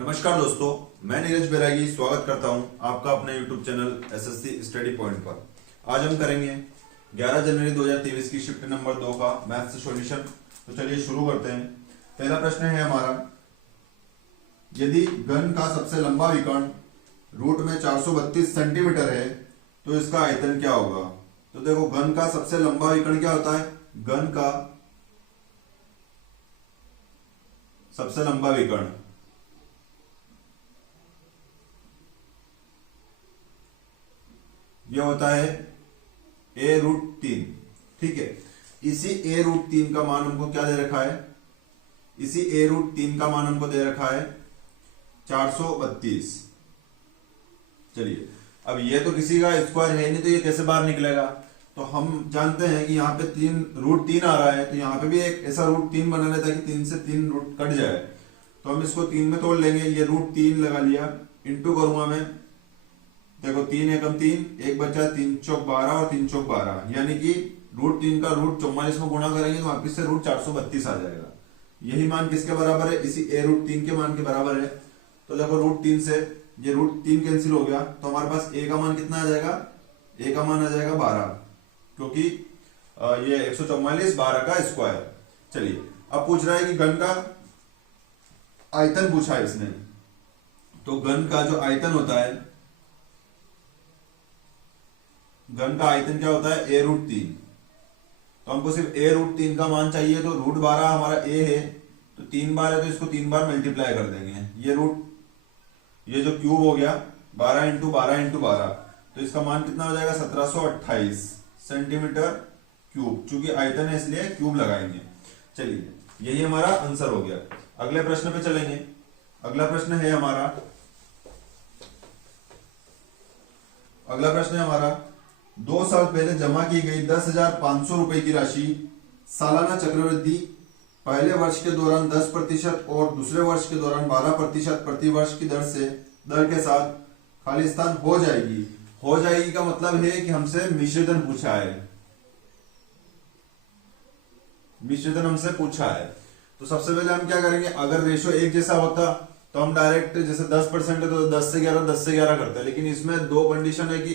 नमस्कार दोस्तों, मैं नीरज बैरागी स्वागत करता हूं आपका अपने YouTube channel SSC study point पर। आज हम करेंगे 11 जनवरी 2023 की शिफ्ट नंबर 2 का मैथ्स सॉल्यूशन। तो चलिए शुरू करते हैं। पहला प्रश्न है हमारा, यदि घन का सबसे लंबा विकर्ण रूट में 432 सेंटीमीटर है तो इसका आयतन क्या होगा। तो देखो, घन का सबसे लंबा विकर्ण क्या होता है? घन का सबसे लंबा विकर्ण यह होता है a√3। ठीक है, इसी a√3 का मान हमको क्या दे रखा है? इसी a√3 का मान हमको दे रखा है 432। चलिए, अब ये तो किसी का स्क्वायर है नहीं, तो ये कैसे बाहर निकलेगा? तो हम जानते हैं कि यहाँ पे √3 आ रहा है, तो यहाँ पे भी एक ऐसा √3 बना लेता है कि 3 से 3 रूट कट जाए। तो हम इसको 3 में तोड़ लेंगे। ये √3 लगा लिया, इंटू करूंगा मैं। देखो, 3 एकम 3, एक बचा, 3 चौक 12 और 3 चौक 12, यानी कि √3 का √44 में गुणा करेंगे तो वापिस से √432 आ जाएगा। यही मान किसके बराबर है? इसी a√3 के मान के बराबर है। तो देखो, √3 से ये √3 कैंसिल हो गया, तो हमारे पास a का मान कितना आ जाएगा? a का मान आ जाएगा 12, क्योंकि ये 144 12 का स्क्वायर। चलिए, अब पूछ रहा है कि घन का आयतन पूछा है इसने। तो घन का जो आयतन होता है, घन का आयतन क्या होता है? a√3। तो हमको सिर्फ a√3 का मान चाहिए, तो √12 हमारा a है, तो 3 बार है तो इसको 3 बार मल्टीप्लाई कर देंगे। ये जो क्यूब हो गया 12 इंटू 12 इंटू 12, तो इसका मान कितना हो जाएगा? 1728 सेंटीमीटर क्यूब। चूंकि आयतन है इसलिए क्यूब लगाएंगे। चलिए, यही हमारा आंसर हो गया। अगले प्रश्न पे चलेंगे। अगला प्रश्न है हमारा 2 साल पहले जमा की गई 10,500 रुपए की राशि सालाना चक्रवृद्धि पहले वर्ष के दौरान 10% और दूसरे वर्ष के दौरान 12% प्रति वर्ष की दर के साथ खालिस्तान हो जाएगी। हो जाएगी का मतलब है कि हमसे मिश्रधन पूछा है। मिश्रधन हमसे पूछा है, तो सबसे पहले हम क्या करेंगे? अगर रेशो एक जैसा होता तो हम डायरेक्ट, जैसे 10% है तो 10 से 11 करते हैं। लेकिन इसमें दो कंडीशन है कि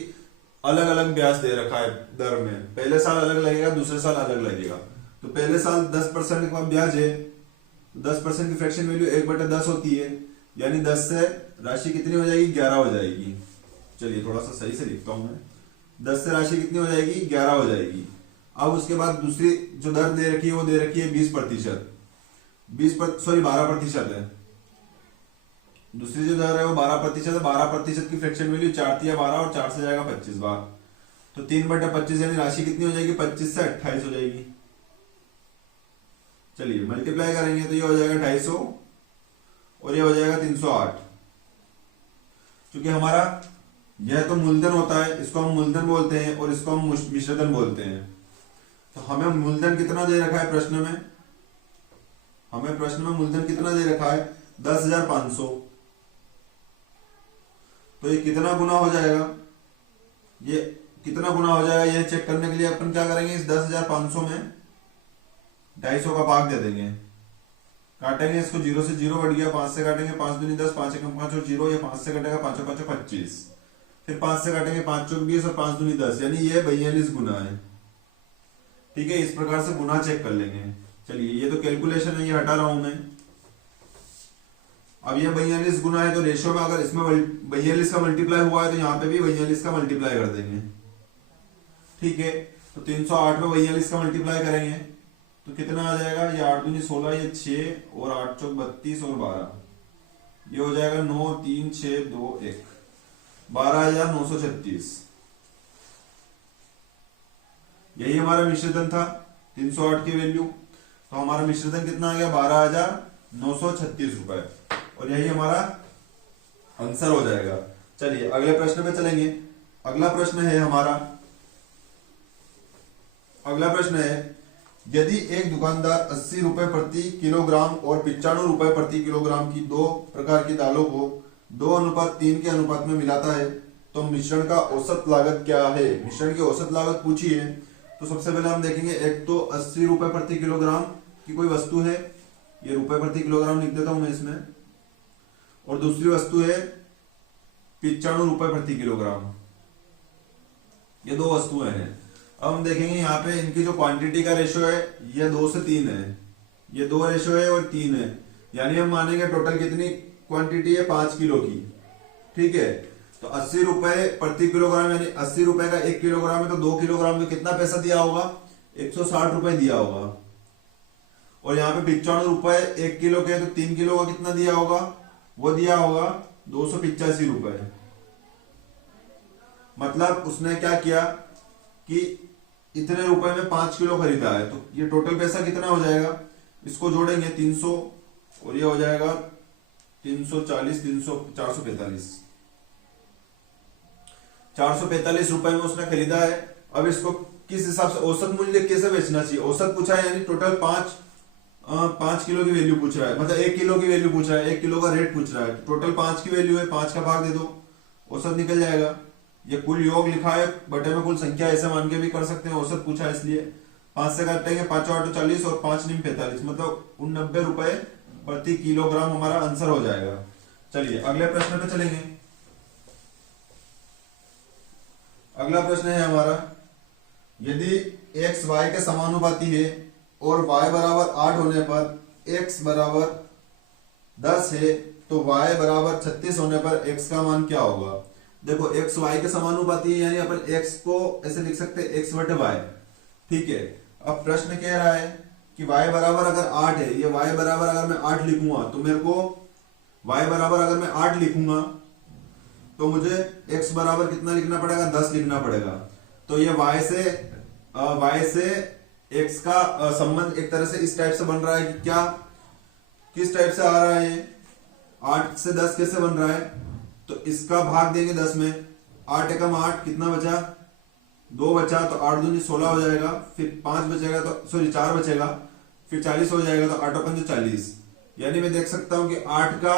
अलग अलग ब्याज दे रखा है दर में। पहले साल अलग लगेगा, दूसरे साल अलग लगेगा। तो पहले साल 10% का ब्याज है, 10% की फ्रैक्शन वैल्यू 1/10 होती है, यानी 10 से राशि कितनी हो जाएगी? 11 हो जाएगी। चलिए, थोड़ा सा सही से लिखता हूं मैं। 10 से राशि कितनी हो जाएगी? 11 हो जाएगी। अब उसके बाद दूसरी जो दर दे रखी है वो दे रखी है 20%, 12% है। दूसरी जो दर है वो 12% है। 12% की फ्रैक्शन वैल्यू 4 तिया 12 और 4 से जाएगा 25 बार, तो 3/25, यानी राशि कितनी हो जाएगी? 25 से 28 हो जाएगी। चलिए, मल्टीप्लाई करेंगे तो ये हो जाएगा 250 और ये हो जाएगा 308। क्योंकि हमारा यह तो मूलधन होता है, इसको हम मूलधन बोलते हैं और इसको हम मिश्रधन बोलते हैं। तो हमें मूलधन कितना दे रखा है प्रश्न में? हमें प्रश्न में मूलधन कितना दे रखा है? 10,500। तो ये कितना गुना हो जाएगा? ये कितना गुना हो जाएगा ये चेक करने के लिए अपन क्या करेंगे? इस 10,500 में 250 का भाग दे देंगे। काटेंगे इसको, 0 से 0 कट गया, 5 से काटेंगे 5 दूनी 10, 5 एकम 5 और 0, ये 5 से कटेगा, 5 और 5 25, फिर 5 से काटेंगे 5 चौक 20 और 5 दूनी 10, यानी ये 42 गुना है। ठीक है, इस प्रकार से गुना चेक कर लेंगे। चलिए, ये तो कैलकुलेशन है, ये हटा रहा हूं मैं। अब ये 42 गुना है, तो रेशियो में अगर इसमें 42 का मल्टीप्लाई हुआ है तो यहाँ पे भी 42 का मल्टीप्लाई कर देंगे। ठीक है, तो 308 में 42 का मल्टीप्लाई करेंगे तो कितना आ जाएगा? ये 8 दूनी 16, ये 6 और 8 चौक 32 और 12, ये हो जाएगा 9 3 6 2 1, 12,936। यही हमारा मिश्रधन था, 308 की वैल्यू। तो हमारा मिश्रधन कितना आ गया? 12,936 रुपए, और यही हमारा आंसर हो जाएगा। चलिए, अगले प्रश्न पे चलेंगे। अगला प्रश्न है यदि एक दुकानदार 80 रुपए प्रति किलोग्राम और 95 रुपए प्रति किलोग्राम की 2 प्रकार की दालों को 2:3 के अनुपात में मिलाता है तो मिश्रण का औसत लागत क्या है? मिश्रण की औसत लागत पूछी है। तो सबसे पहले हम देखेंगे, एक तो 80 रुपए प्रति किलोग्राम की कोई वस्तु है, ये रुपए प्रति किलोग्राम लिख देता हूं मैं इसमें, और दूसरी वस्तु है 95 रुपए प्रति किलोग्राम। ये दो वस्तुएं हैं। अब हम देखेंगे यहाँ पे इनकी जो क्वांटिटी का रेशियो है ये 2 से 3 है, ये 2 रेशियो है और 3 है, यानी हम मानेंगे टोटल कितनी क्वांटिटी है 5 किलो की। ठीक है, तो 80 रुपए प्रति किलोग्राम, यानी 80 रुपए का 1 किलोग्राम है, तो 2 किलोग्राम में कितना पैसा दिया होगा, 160 रुपए दिया होगा। और यहाँ पे 95 रुपए 1 किलो के, तो 3 किलो का कितना दिया होगा, वो दिया होगा 285 रुपए। मतलब उसने क्या किया कि इतने रुपए में 5 किलो खरीदा है, तो ये टोटल पैसा कितना हो जाएगा, इसको जोड़ेंगे 300 और ये हो जाएगा 340, 445 रुपए में उसने खरीदा है। अब इसको किस हिसाब से औसत मूल्य कैसे बेचना चाहिए, औसत पूछा है, यानी टोटल 5 किलो की वैल्यू पूछ रहा है, मतलब 1 किलो की वैल्यू पूछ रहा है, 1 किलो का रेट पूछ रहा है, टोटल 5 की वैल्यू है, 5 का भाग दे दो, औसत निकल जाएगा। ये कुल योग लिखा है, बटे में कुल संख्या ऐसे मान के भी कर सकते हैं, औसत पूछा है इसलिए 5 से काटेंगे, 5 8 40 और 5 9 45, मतलब 89 रुपए प्रति किलोग्राम हमारा आंसर हो जाएगा। चलिए अगले प्रश्न पे चलेंगे। अगला प्रश्न है हमारा, यदि x y के समानुपाती है और y बराबर 8 होने पर x बराबर 10 है, तो y बराबर 36 होने पर x का मान क्या होगा। देखो x y के समानुपाती है, यानी अपन x को ऐसे लिख सकते हैं x बटे y। ठीक है, अब प्रश्न कह रहा है कि y बराबर अगर 8 है, ये y बराबर अगर मैं 8 लिखूंगा तो मेरे को y बराबर अगर मैं 8 लिखूंगा तो मुझे x बराबर कितना लिखना पड़ेगा, 10 लिखना पड़ेगा। तो ये y से x का संबंध एक तरह से इस टाइप से बन रहा है कि क्या, किस टाइप से आ रहा है, 8 से 10 कैसे बन रहा है, तो इसका भाग देंगे 10 में, 8 एकम 8 कितना बचा, 2 बचा, तो 8 दूनी 16 हो जाएगा, फिर 5 बचेगा, तो सॉरी 4 बचेगा, फिर 40 हो जाएगा, तो 8 पंजे 40, यानी मैं देख सकता हूं कि 8 का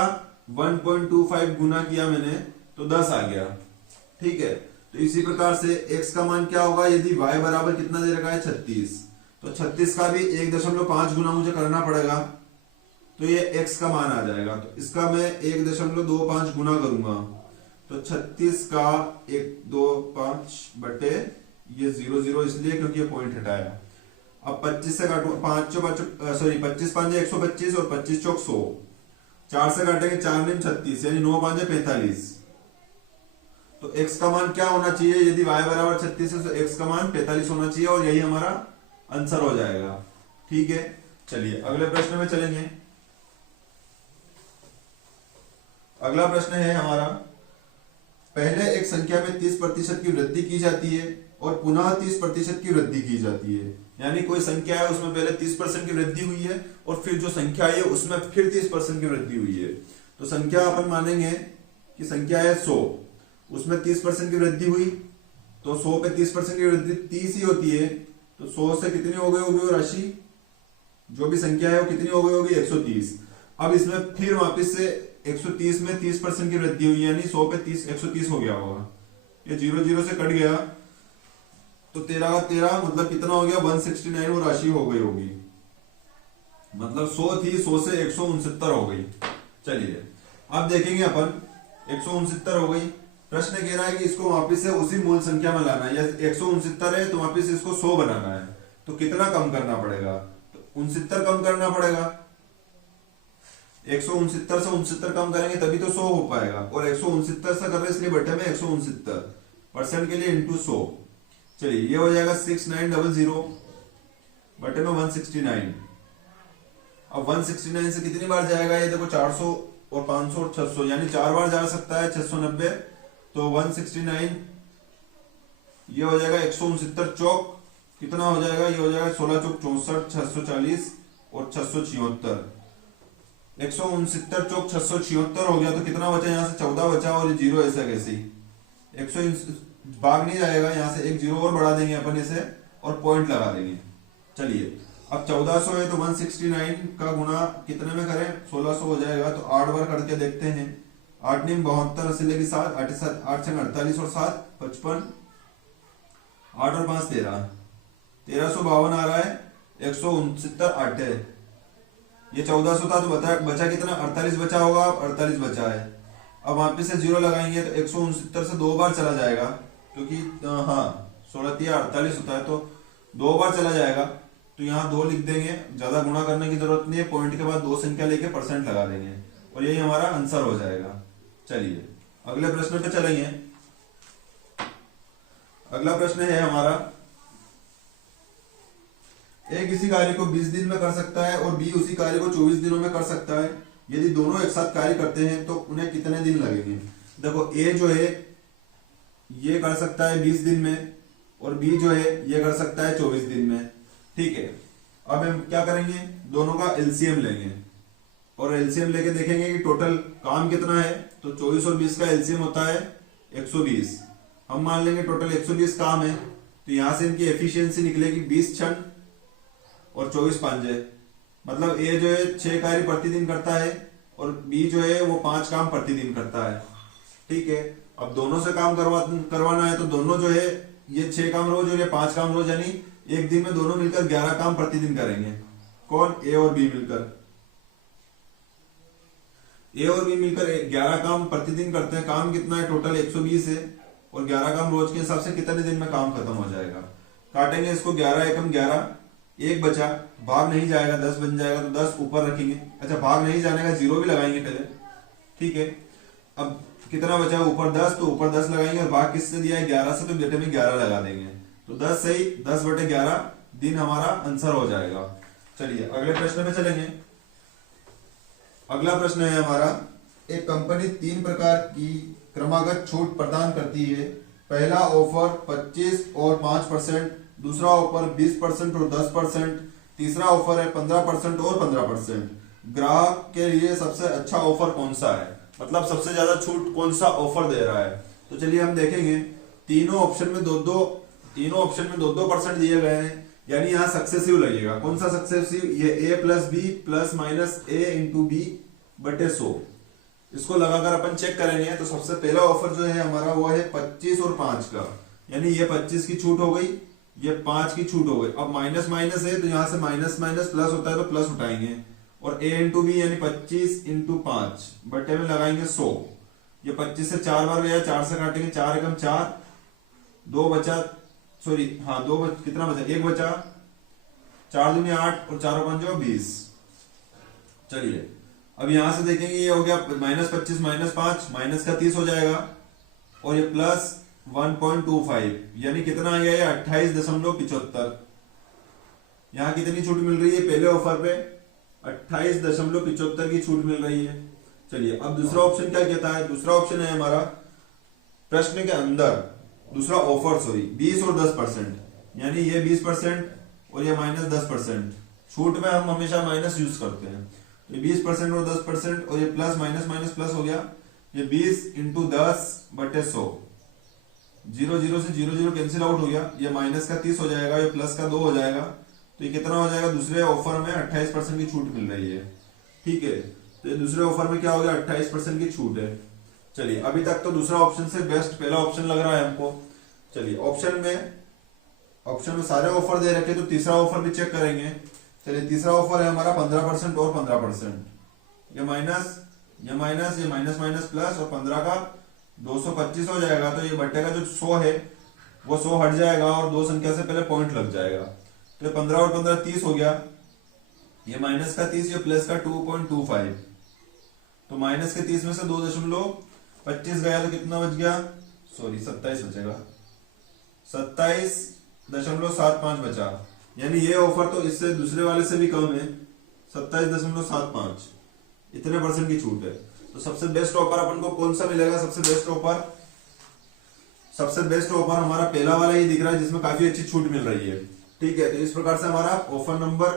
1.25 गुना किया मैंने तो 10 आ गया। ठीक है, तो इसी प्रकार से x का मान क्या होगा, यदि y बराबर कितना दे रखा है 36, तो 36 का भी 1.5 गुना मुझे करना पड़ेगा, तो ये x का मान आ जाएगा। तो इसका मैं 1.25 गुना करूंगा, तो 36 का 125 बटे ये 0 0 इसलिए क्योंकि ये पॉइंट हटाया। अब 25 से काटू, 25 5 125 और 25 चौक 100, 4 से काटेंगे 4 9 36, यानी 9 5 45। तो x का मान क्या होना चाहिए, यदि y बराबर 36 है तो x का मान 45 होना चाहिए, और यही हमारा आंसर हो जाएगा। ठीक है, चलिए अगले प्रश्न में चलेंगे। अगला प्रश्न है हमारा, पहले एक संख्या में 30% की वृद्धि की जाती है और पुनः 30% की वृद्धि की जाती है, यानी कोई संख्या है उसमें पहले 30% की वृद्धि हुई है और फिर जो संख्या है उसमें फिर 30% की वृद्धि हुई है। तो संख्या अपन मानेंगे कि संख्या है 100, उसमें 30% की वृद्धि हुई, तो 100 पे 30% की वृद्धि 30 ही होती है, तो 100 से कितनी हो गई होगी वो राशि, जो भी संख्या है वो कितनी हो गई होगी 130। अब इसमें फिर वापस से 130 में 30% की वृद्धि हुई, यानी 100 पे 130 हो गया होगा, ये 0 0 से कट गया, तो 13 का 13 मतलब कितना हो गया 169 वो राशि हो गई होगी, मतलब 100 थी, 100 से 169 हो गई। चलिए अब देखेंगे अपन, 169 हो गई, प्रश्न कह रहा है कि इसको वापस से उसी मूल संख्या में लाना है, या 169 है तो वापस इसको 100 बनाना है, तो कितना कम करना पड़ेगा, तो 69 कम करना पड़ेगा, 169 से 69 कम करेंगे तभी तो 100 हो पाएगा, और 169 से कर रहे इसलिए बटे में 169% के लिए इंटू 100। चलिए ये हो जाएगा 6900 बटे में 169। अब 169 से कितनी बार जाएगा, ये देखो 400 और 500 और 600, यानी 4 बार जा सकता है, 690, तो 169 ये हो जाएगा 169 चौक कितना हो जाएगा, ये हो जाएगा 16 चौक 64, 640 और 676, 169 चौक 676 हो गया, तो कितना बचा, यहाँ से 14 बचा, और ये 0 ऐसा कैसे ही 100 भाग नहीं जाएगा, यहाँ से एक 0 और बढ़ा देंगे अपन इसे और पॉइंट लगा देंगे। चलिए अब 1400 है तो 169 का गुना कितने में करें, 1600 हो जाएगा, तो 8 बार करके देखते हैं, 8 9 72 80 लगी 7 8 7 8 6 48 और 7 55, 8 और 5 13, 1352 आ रहा है, 169 8 है, ये 1400 था, तो बचा कितना, 48 बचा होगा, अब 48 बचा है। अब वापिस से 0 लगाएंगे तो 169 से 2 बार चला जाएगा, क्योंकि हाँ 16 48 होता है, तो 2 बार चला जाएगा, तो यहाँ 2 लिख देंगे, ज्यादा गुणा करने की जरूरत नहीं है, पॉइंट के बाद 2 संख्या लेके परसेंट लगा देंगे और यही हमारा आंसर हो जाएगा। चलिए अगले प्रश्न पे चलेंगे। अगला प्रश्न है हमारा, ए किसी कार्य को 20 दिन में कर सकता है और बी उसी कार्य को 24 दिनों में कर सकता है। यदि दोनों एक साथ कार्य करते हैं तो उन्हें कितने दिन लगेंगे। देखो ए जो है ये कर सकता है 20 दिन में और बी जो है ये कर सकता है 24 दिन में। ठीक है, अब हम क्या करेंगे, दोनों का एलसीएम लेंगे और एलसीएम लेके देखेंगे कि टोटल काम कितना है। तो 24 और 20 का एलसीएम होता है 120। हम मान लेंगे टोटल 120 काम है, तो यहां से इनकी एफिशिएंसी निकलेगी 20 क्षण और 24 पांजे, मतलब ए जो है 6 कार्य प्रतिदिन करता है और बी जो है वो 5 काम प्रतिदिन करता है। ठीक है, अब दोनों से काम करवाना है, तो दोनों जो है ये 6 काम रोज और ये 5 काम रोज, यानी एक दिन में दोनों मिलकर 11 काम प्रतिदिन करेंगे। कौन, ए और बी मिलकर। ए और बी मिलकर 11 काम प्रतिदिन करते हैं। काम कितना है, टोटल 120 है और 11 काम रोज के हिसाब से कितने दिन में काम खत्म हो जाएगा। काटेंगे इसको, 11 एकम 11, एक बचा, भाग नहीं जाएगा 10 बन जाएगा, तो 10 ऊपर रखेंगे। अच्छा, भाग नहीं जाने का 0 भी लगाएंगे पहले। ठीक है, अब कितना बचा ऊपर 10, तो ऊपर 10 लगाएंगे और भाग किससे दिया है 11 से, तो बेटे में 11 लगा देंगे, तो 10 सही 10/11 दिन हमारा आंसर हो जाएगा। चलिए अगले प्रश्न पे चलेंगे। अगला प्रश्न है हमारा, एक कंपनी 3 प्रकार की क्रमागत छूट प्रदान करती है। पहला ऑफर 25 और 5%, दूसरा ऑफर 20% और 10%, तीसरा ऑफर है 15% और 15%। ग्राहक के लिए सबसे अच्छा ऑफर कौन सा है, मतलब सबसे ज्यादा छूट कौन सा ऑफर दे रहा है। तो चलिए हम देखेंगे, तीनों ऑप्शन में 2% दिए गए हैं, यानी यहाँ सक्सेसिव लगेगा। कौन सा सक्सेसिव, ये a plus B plus minus a into B बटे 100। इसको लगाकर अपन चेक करेंगे, तो सबसे पहला ऑफर जो है हमारा वो है 25 और 5 का, यानी ये 25 की छूट हो गई, ये 5 की छूट हो गई। अब माइनस माइनस है तो यहाँ से माइनस माइनस प्लस होता है तो प्लस उठाएंगे, और a इंटू बी यानी 25 इंटू 5 बटे में लगाएंगे 100। ये 25 से 4 बार गया, 4 से काटेंगे, 4 एकम 4, 2 बचा, सॉरी हाँ 2 कितना बचा, 1 बचा, 4 दूनी 8 और 4 पंजो 20। चलिए अब यहां से देखेंगे, ये हो गया -25 -5 माइनस का 30 हो जाएगा, और ये प्लस 1.25 यानी कितना आ गया, ये 28.75। यहाँ कितनी छूट मिल रही है, पहले ऑफर पे 28.75 की छूट मिल रही है। चलिए अब दूसरा ऑप्शन क्या कहता है, दूसरा ऑप्शन है हमारा प्रश्न के अंदर, दूसरा ऑफर 20 और 10%, यानी ये 20% और ये -10%। छूट में हम हमेशा माइनस यूज करते हैं, ये 20% और 10% और ये प्लस माइनस माइनस प्लस हो गया, ये 20 इंटू 10 बटे 100, 0 0 से 0 0 कैंसिल आउट हो गया, ये माइनस का 30 हो जाएगा, ये प्लस का 2 हो जाएगा, तो ये कितना हो जाएगा, दूसरे ऑफर में 28% की छूट मिल रही है। ठीक है, तो ये दूसरे ऑफर में क्या हो गया, 28% की छूट है। चलिए अभी तक तो दूसरा ऑप्शन से बेस्ट पहला ऑप्शन लग रहा है हमको। चलिए ऑप्शन में सारे ऑफर दे रखे, तो तीसरा ऑफर भी चेक करेंगे। चलिए तीसरा ऑफर है हमारा 15% और 15%, ये माइनस ये माइनस ये माइनस माइनस प्लस, और 15 का 225 हो जाएगा, तो ये बट्टे का जो 100 है वो 100 हट जाएगा और 2 संख्या से पहले पॉइंट लग जाएगा, तो ये 15 और 15 30 हो गया, ये माइनस का 30 ये प्लस का 2.25, तो माइनस के 30 में से 2.25 गया तो कितना बच गया, सॉरी 27 बचेगा, 27.75 बचा, यानी ये ऑफर तो इससे दूसरे वाले से भी कम है, 27.75, इतने परसेंट की छूट है। तो सबसे बेस्ट ऑफर अपन को कौन सा मिलेगा, सबसे बेस्ट ऑफर हमारा पहला वाला ही दिख रहा है, जिसमें काफी अच्छी छूट मिल रही है। ठीक है, तो इस प्रकार से हमारा ऑफर नंबर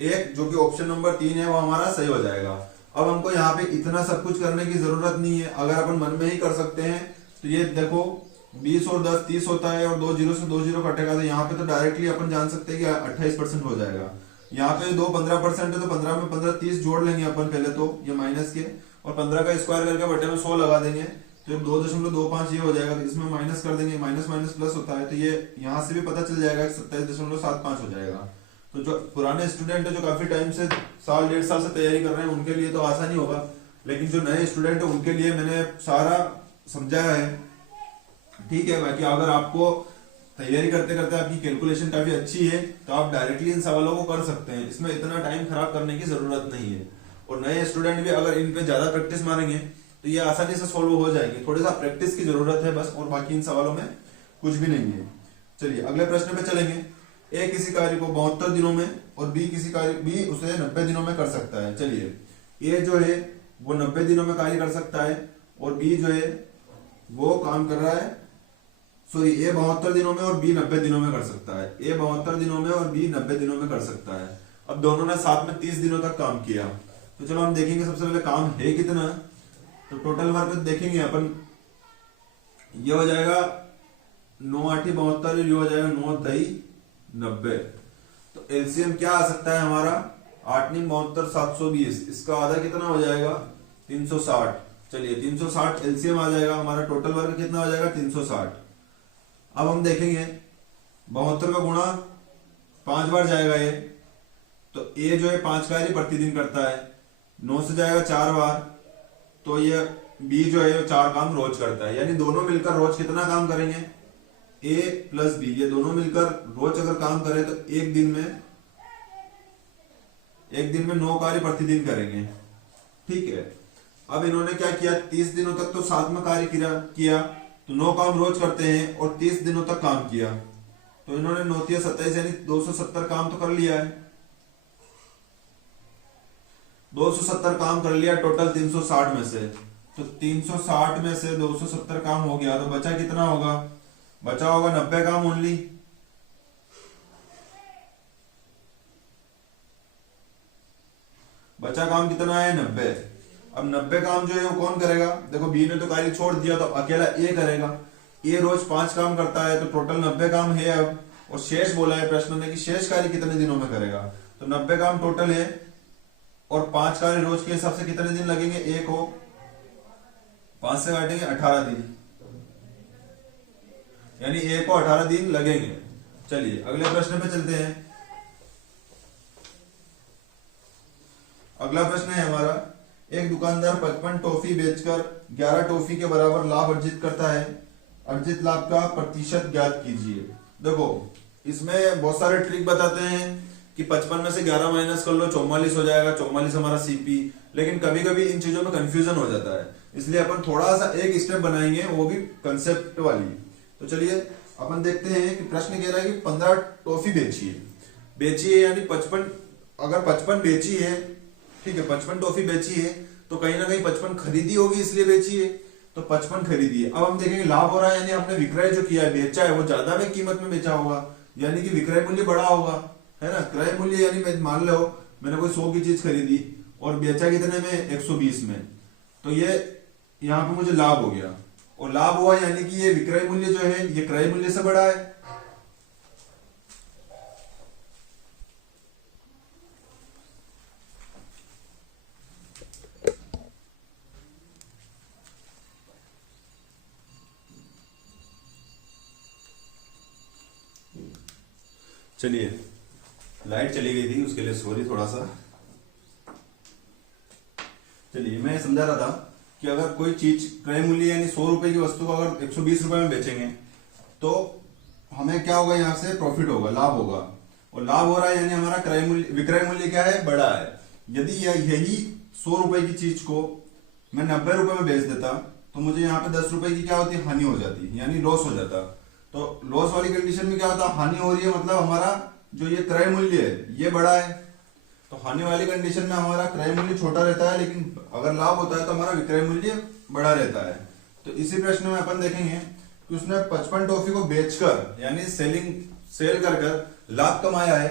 1 जो कि ऑप्शन नंबर 3 है वो हमारा सही हो जाएगा। अब हमको यहाँ पे इतना सब कुछ करने की जरूरत नहीं है, अगर अपन मन में ही कर सकते हैं। तो ये देखो 20 और 10 30 होता है, और 2 0 से 2 0 कटेगा, तो यहाँ पे तो डायरेक्टली अपन जान सकते हैं कि 28% हो जाएगा। यहाँ पे 2 15% है, तो 15 में 15 30 जोड़ लेंगे अपन पहले तो ये माइनस के, और 15 का स्क्वायर करके बटे में 100 लगा देंगे, तो 2.25 ये हो जाएगा, तो इसमें माइनस कर देंगे, माइनस माइनस प्लस होता है, तो ये यहाँ से भी पता चल जाएगा कि 27.75 हो जाएगा। तो जो पुराने स्टूडेंट है जो काफी टाइम से साल 1.5 साल से तैयारी कर रहे हैं उनके लिए तो आसान ही होगा, लेकिन जो नए स्टूडेंट है उनके लिए मैंने सारा समझाया है। ठीक है, बाकी अगर आपको तैयारी करते करते आपकी कैलकुलेशन काफी अच्छी है तो आप डायरेक्टली इन सवालों को कर सकते हैं, इसमें इतना टाइम खराब करने की जरूरत नहीं है। और नए स्टूडेंट भी अगर इन पे ज्यादा प्रैक्टिस मारेंगे तो ये आसानी से सॉल्व हो जाएंगे, थोड़ी सा प्रैक्टिस की जरूरत है बस, और बाकी इन सवालों में कुछ भी नहीं है। चलिए अगले प्रश्न पे चलेंगे। ए किसी कार्य को 72 दिनों में और बी किसी कार्य बी उसे 90 दिनों में कर सकता है। चलिए ए जो है वो 90 दिनों में कार्य कर सकता है और बी जो है वो काम कर रहा है, सॉरी ए 72 दिनों में और बी 90 दिनों में कर सकता है। ए 72 दिनों में और बी 90 दिनों में कर सकता है। अब दोनों ने साथ में 30 दिनों तक काम किया, तो चलो हम देखेंगे सबसे पहले काम है कितना। तो टोटल वर्क देखेंगे अपन, ये हो जाएगा 9 8 72, ये हो जाएगा 9 3 90। तो एलसीएम क्या आ सकता है हमारा 8 9 72 720, इसका आधा कितना हो जाएगा 360। चलिए 360 एलसीएम आ जाएगा हमारा, टोटल वर्क कितना हो जाएगा 360। अब हम देखेंगे 72 का गुणा 5 बार जाएगा ये, तो ए जो है 5 कार्य प्रतिदिन करता है, 9 से जाएगा 4 बार, तो ये बी जो है 4 काम रोज करता है, यानी दोनों मिलकर रोज कितना काम करेंगे ए प्लस बी, ये दोनों मिलकर रोज अगर काम करें तो एक दिन में 9 कार्य प्रतिदिन करेंगे। ठीक है, अब इन्होंने क्या किया 30 दिनों तक तो साथ में कार्य किया तो 9 काम रोज करते हैं और 30 दिनों तक काम किया, तो इन्होंने 9 3 27 यानी 270 काम तो कर लिया है। 270 काम कर लिया टोटल 360 में से, तो 360 में से 270 काम हो गया, तो बचा कितना होगा, बचा होगा 90 काम ओनली। बचा काम कितना है 90। अब 90 काम जो है वो कौन करेगा, देखो बी ने तो कार्य छोड़ दिया तो अकेला ए करेगा। ए रोज 5 काम करता है तो टोटल 90 काम है अब, और शेष बोला है प्रश्न ने कि शेष कार्य कितने दिनों में करेगा, तो 90 काम टोटल है और 5 कार्य रोज के हिसाब से कितने दिन लगेंगे, ए को 5 से काटेंगे 18 दिन, यानी ए को 18 दिन लगेंगे। चलिए अगले प्रश्न पे चलते हैं। अगला प्रश्न है हमारा, एक दुकानदार 55 टॉफी बेचकर 11 टॉफी के बराबर लाभ अर्जित करता है, अर्जित लाभ का प्रतिशत ज्ञात कीजिए। देखो इसमें बहुत सारे ट्रिक बताते हैं कि 55 में से 11 माइनस कर लो 44 हो जाएगा, 44 हमारा सीपी, लेकिन कभी कभी इन चीजों में कंफ्यूजन हो जाता है, इसलिए अपन थोड़ा सा एक स्टेप बनाएंगे, वो भी कंसेप्ट वाली। तो चलिए अपन देखते हैं कि प्रश्न कह रहा है कि 15 टॉफी बेची है यानी 55, अगर 55 बेची है, ठीक है 55 टॉफी बेची है तो कहीं ना कहीं 55 खरीदी होगी इसलिए बेची है, तो 55 खरीदी है। अब हम देखेंगे लाभ हो रहा है, यानी हमने विक्रय जो किया है बेचा है वो ज्यादा में कीमत में बेचा होगा, यानी कि विक्रय मूल्य बड़ा होगा, है ना। क्रय मूल्य यानी मान लो मैंने कोई 100 की चीज खरीदी और बेचा कितने में 120 में, तो ये यहाँ पे मुझे लाभ हो गया, और लाभ हुआ यानी कि ये विक्रय मूल्य जो है ये क्रय मूल्य से बड़ा है। चलिए लाइट चली गई थी उसके लिए सॉरी थोड़ा सा। चलिए मैं समझा रहा था कि अगर कोई चीज क्रय मूल्य यानी 100 रुपए की वस्तु को अगर 120 रुपए में बेचेंगे तो हमें क्या होगा, यहाँ से प्रॉफिट होगा, लाभ होगा, और लाभ हो रहा है यानी हमारा क्रय मूल्य विक्रय मूल्य क्या है, बड़ा है। यदि यही 100 रुपए की चीज को मैं 90 रुपए में बेच देता तो मुझे यहाँ पे 10 रुपए की क्या होती है, हानि हो जाती, यानी लॉस हो जाता। तो लॉस वाली कंडीशन में क्या होता है, हानि हो रही है, मतलब हमारा जो ये क्रय मूल्य है ये बड़ा है, तो हानि वाली कंडीशन में हमारा क्रय मूल्य छोटा रहता है, लेकिन अगर लाभ होता है तो हमारा विक्रय मूल्य बड़ा रहता है। तो इसी प्रश्न में अपन देखेंगे कि उसने 55 टॉफी को बेचकर यानी सेल कर लाभ कमाया है,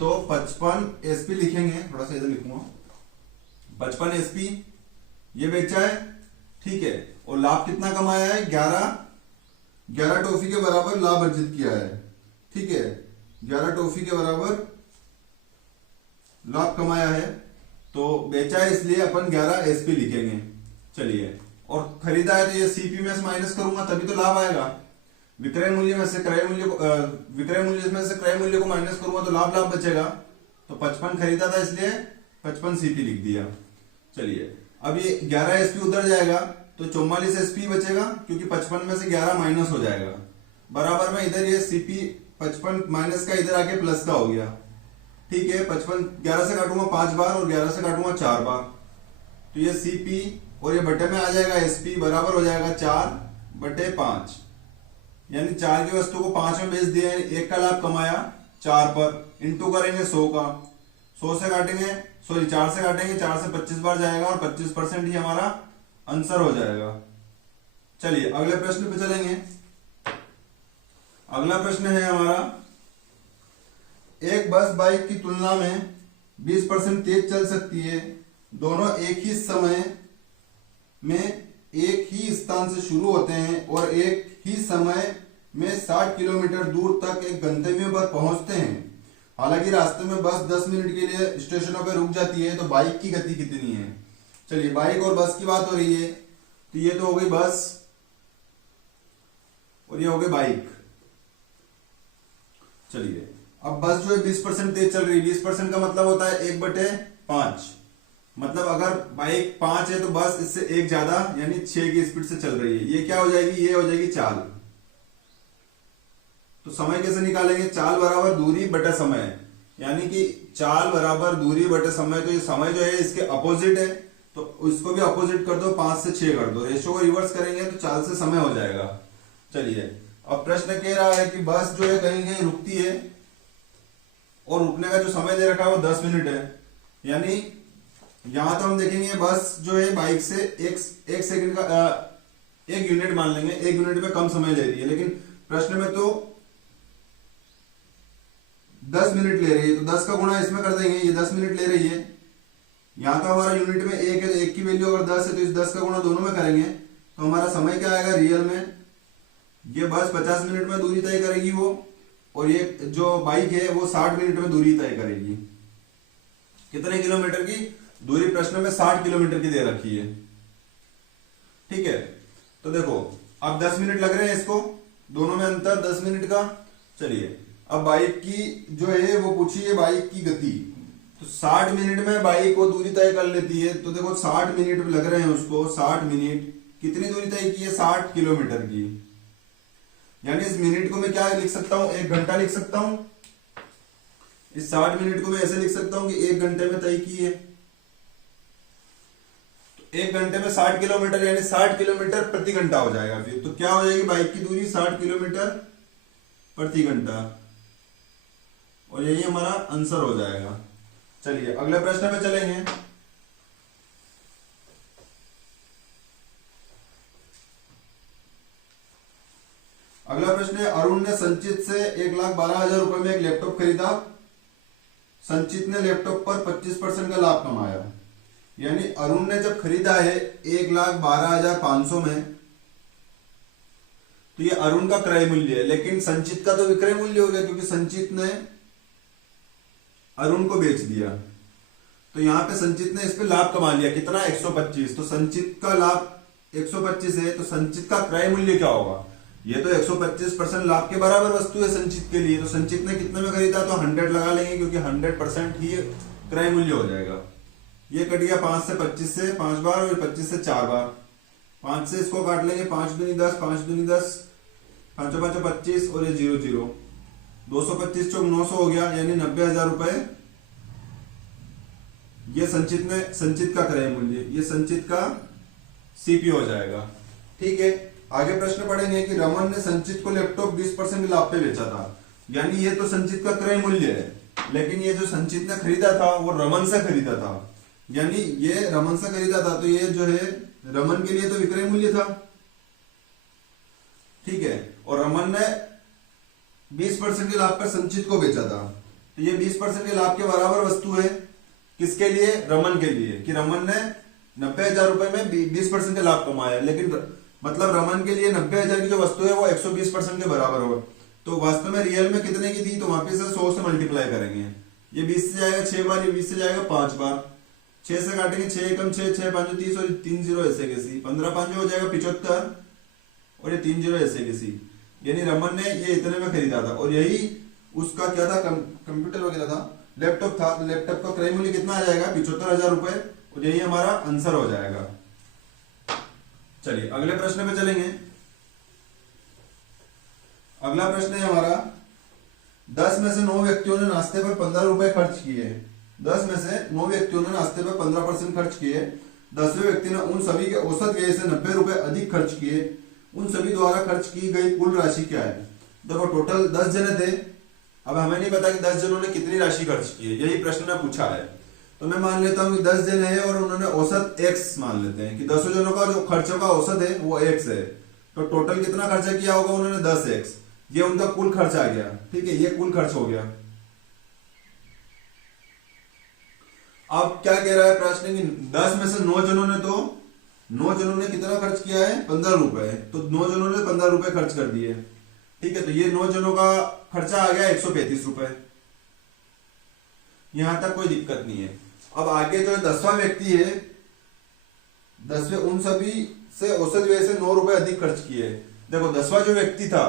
तो 55 एसपी लिखेंगे, थोड़ा सा इधर लिखूंगा, 55 एसपी ये बेचा है, ठीक है, और लाभ कितना कमाया है, 11 टॉफी के बराबर लाभ अर्जित किया है, ठीक है, 11 टॉफी के बराबर लाभ कमाया है, तो बेचा है इसलिए अपन 11 एसपी लिखेंगे। चलिए, और खरीदा है तो ये सीपी में से माइनस करूंगा तभी तो लाभ आएगा। विक्रय मूल्य में से क्रय मूल्य को विक्रय मूल्य में से क्रय मूल्य को माइनस करूंगा तो लाभ लाभ बचेगा। तो 55 खरीदा था इसलिए 55 सीपी लिख दिया। चलिए अब ये 11 एसपी उधर जाएगा तो 44 एसपी बचेगा, क्योंकि 55 में से 11 माइनस हो जाएगा। बराबर में इधर ये सीपी 55 माइनस का इधर आके प्लस का हो गया। ठीक है, 55 11 से काटूंगा 5 बार और 11 से काटूंगा 4 बार, तो ये सीपी और ये बटे में आ जाएगा एसपी बराबर हो जाएगा 4/5, यानी 4 की वस्तु को 5 में बेच दिया, 1 का लाभ कमाया 4 पर, इंटू करेंगे 100 का, 100 से काटेंगे 4 से काटेंगे, 4 से 25 बार जाएगा और 25% ही हमारा आंसर हो जाएगा। चलिए अगले प्रश्न पे चलेंगे। अगला प्रश्न है हमारा, एक बस बाइक की तुलना में 20% तेज चल सकती है। दोनों एक ही समय में एक ही स्थान से शुरू होते हैं और एक ही समय में 60 किलोमीटर दूर तक एक गंतव्य पर पहुंचते हैं। हालांकि रास्ते में बस 10 मिनट के लिए स्टेशनों पर रुक जाती है, तो बाइक की गति कितनी है? चलिए बाइक और बस की बात हो रही है, तो ये तो हो गई बस और ये हो गई बाइक। चलिए अब बस जो है 20% तेज चल रही है। 20% का मतलब होता है 1/5, मतलब अगर बाइक 5 है तो बस इससे 1 ज्यादा यानी 6 की स्पीड से चल रही है। ये क्या हो जाएगी? ये हो जाएगी चाल। तो समय कैसे निकालेंगे? चाल बराबर दूरी बटे समय, यानी कि चाल बराबर दूरी बटे समय। तो ये समय जो है इसके अपोजिट है, तो इसको भी अपोजिट कर दो, 5 से 6 कर दो, रेशियो को रिवर्स करेंगे तो चाल से समय हो जाएगा। चलिए अब प्रश्न कह रहा है कि बस जो है कहीं कहीं रुकती है और रुकने का जो समय दे रखा है वो 10 मिनट है, यानी यहां तो हम देखेंगे बस जो है बाइक से एक सेकंड का 1 यूनिट मान लेंगे, 1 यूनिट में कम समय ले रही है, लेकिन प्रश्न में तो 10 मिनट ले रही है, तो 10 का गुणा इसमें कर देंगे, ये 10 मिनट ले रही है। यहां तो हमारा यूनिट में 1 है, 1 की वैल्यू अगर 10 है तो इस 10 का गुणा दोनों में करेंगे तो हमारा समय क्या आएगा रियल में? ये बस 50 मिनट में दूरी तय करेगी वो, और ये जो बाइक है वो 60 मिनट में दूरी तय करेगी। कितने किलोमीटर की दूरी? प्रश्न में 60 किलोमीटर की दे रखी है। ठीक है, तो देखो अब 10 मिनट लग रहे हैं इसको, दोनों में अंतर 10 मिनट का। चलिए अब बाइक की जो है वो पूछी है बाइक की गति, तो 60 मिनट में बाइक वो दूरी तय कर लेती है। तो देखो 60 मिनट लग रहे हैं उसको, 60 मिनट कितनी दूरी तय की है? 60 किलोमीटर की, यानी इस मिनट को मैं क्या लिख सकता हूं? 1 घंटा लिख सकता हूं। इस 60 मिनट को मैं ऐसे लिख सकता हूं कि 1 घंटे में तय की है। तो 1 घंटे में 60 किलोमीटर यानी 60 किलोमीटर प्रति घंटा हो जाएगा। फिर तो क्या हो जाएगी बाइक की दूरी? 60 किलोमीटर प्रति घंटा, और यही हमारा आंसर हो जाएगा। चलिए अगले प्रश्न पे चलेंगे। अगला प्रश्न है, अरुण ने संचित से 1,12,000 रुपए में एक लैपटॉप खरीदा। संचित ने लैपटॉप पर 25% का लाभ कमाया। यानी अरुण ने जब खरीदा है 1,12,500 में, तो ये अरुण का क्रय मूल्य है, लेकिन संचित का तो विक्रय मूल्य हो गया, क्योंकि संचित ने अरुण को बेच दिया। तो यहां पे संचित ने इस पे लाभ कमा लिया, कितना? 125। तो संचित का लाभ 125 है, तो संचित का क्रय मूल्य क्या होगा? ये तो 125% लाभ के बराबर वस्तु है संचित के लिए। तो संचित ने कितने में खरीदा? तो 100 लगा लेंगे, क्योंकि 100% ही क्रय मूल्य हो जाएगा। ये कट गया 5 से 25 से 5 बार और 25 से 4 बार। 5 से इसको काट लेंगे, 5 दूनी 10, 5 दूनी 10, 5 5 25 और ये 0 0, 225 चौक 900 हो गया, यानी 90,000 रुपए ये संचित का क्रय मूल्य, ये संचित का सीपी हो जाएगा। ठीक है, आगे प्रश्न पढ़ेंगे कि रमन ने संचित को लैपटॉप 20% लाभ पे बेचा था। यानी ये तो संचित का क्रय मूल्य है, लेकिन ये जो संचित ने खरीदा था वो रमन से खरीदा था, यानी ये रमन से खरीदा था, तो ये जो है रमन के लिए तो विक्रय मूल्य था। ठीक है, और रमन ने 20% के लाभ पर संचित को बेचा था, तो ये 20% के लाभ के बराबर वस्तु है। किसके लिए? रमन के लिए, कि रमन ने 90,000 रुपए में 20% का लाभ कमाया, लेकिन मतलब रमन के लिए 90,000 की जो वस्तु है वो 120% के बराबर हो। तो वास्तव में रियल में कितने की थी? तो वापिस से 100 से मल्टीप्लाई करेंगे। ये 20 से जाएगा 6 बार, ये 20 से जाएगा 5 बार, 6 से काटेंगे 6 एकम 6, 6 5 30 और 3 0 ऐसे कैसी, 15 5 हो जाएगा 75 और ये 3 0 ऐसे कैसी, यानी रमन ने ये इतने में खरीदा था, और यही उसका क्या था, कंप्यूटर वगैरह था, लैपटॉप था। लैपटॉप का क्रय मूल्य कितना आ जाएगा, 75,000 रुपए, और यही हमारा आंसर हो जाएगा। चलिए अगले प्रश्न पे चलेंगे। अगला प्रश्न है हमारा, 10 में से 9 व्यक्तियों ने नाश्ते पर 15 रुपए खर्च किए। 10 में से 9 व्यक्तियों ने नाश्ते पर 15% खर्च किए। 10वें व्यक्ति ने उन सभी के औसत व्यय से 90 रुपए अधिक खर्च किए। उन सभी द्वारा खर्च की गई कुल राशि क्या है। देखो टोटल 10 जने थे, अब हमें नहीं पता कि 10 जनों ने कितनी राशि खर्च की है, यही प्रश्न में पूछा है। तो मैं मान लेता हूं कि 10 जने हैं और उन्होंने औसत x मान लेते हैं कि 10 जनों का जो खर्चों का औसत है वो x है। तो टोटल कितना खर्चा किया होगा उन्होंने, 10x। ये उनका कुल खर्च आ गया, ठीक है, ये कुल खर्च हो गया। अब क्या कह रहा है प्रश्न कि 10 में से 9 जनों ने, तो 9 जनों ने कितना खर्च किया है, 15 रुपए। तो 9 जनों ने 15 रुपए खर्च कर दिए, ठीक है। तो ये 9 जनों का खर्चा आ गया 135 रुपए। यहां तक कोई दिक्कत नहीं है। अब आगे जो 10वां व्यक्ति है, 10वें उन सभी से औसत व्यय से 9 रुपए अधिक खर्च किए। देखो 10वां जो व्यक्ति था